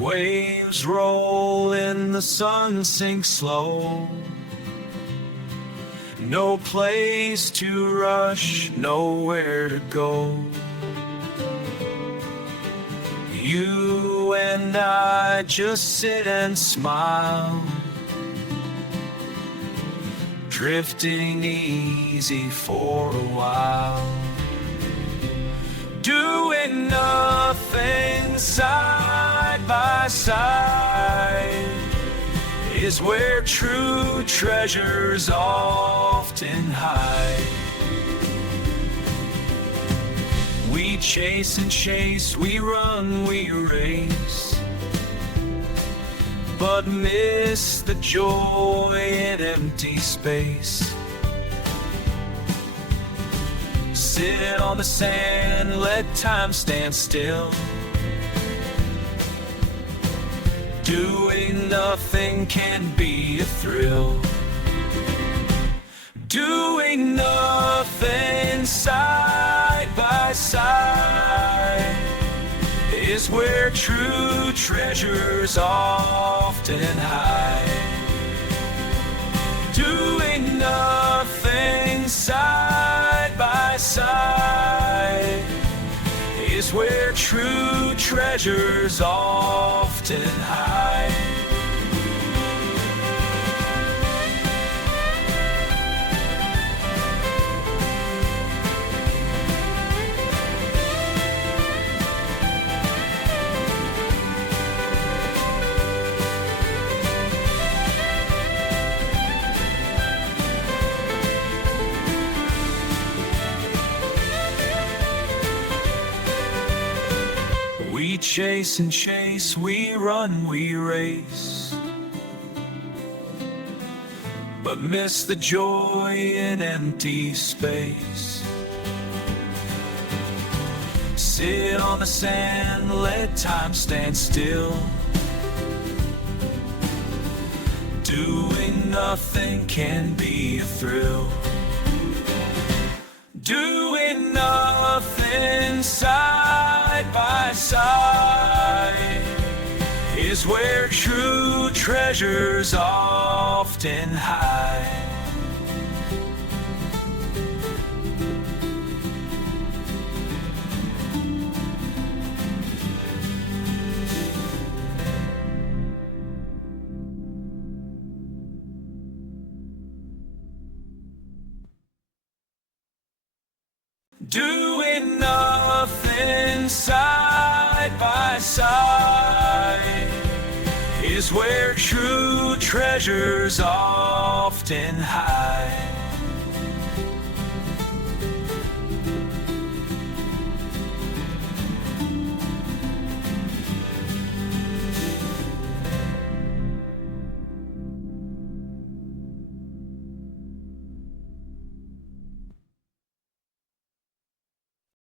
waves roll and the sun sinks slow. No place to rush, nowhere to go. You and I just sit and smile, drifting easy for a while, doing nothing side by side is where true treasures often hide. We chase and chase, we run, we race, but miss the joy in empty space. Sit on the sand, let time stand still. Doing nothing can be a thrill. Doing nothing side by side is where true treasures often hide. Doing nothing side by side is where true treasures often hide. We chase and chase, we run, we race, but miss the joy in empty space. Sit on the sand, let time stand still. Doing nothing can be a thrill. Doing nothing side by side is where true treasures often hide. Doing nothing side by side is where true treasures often hide.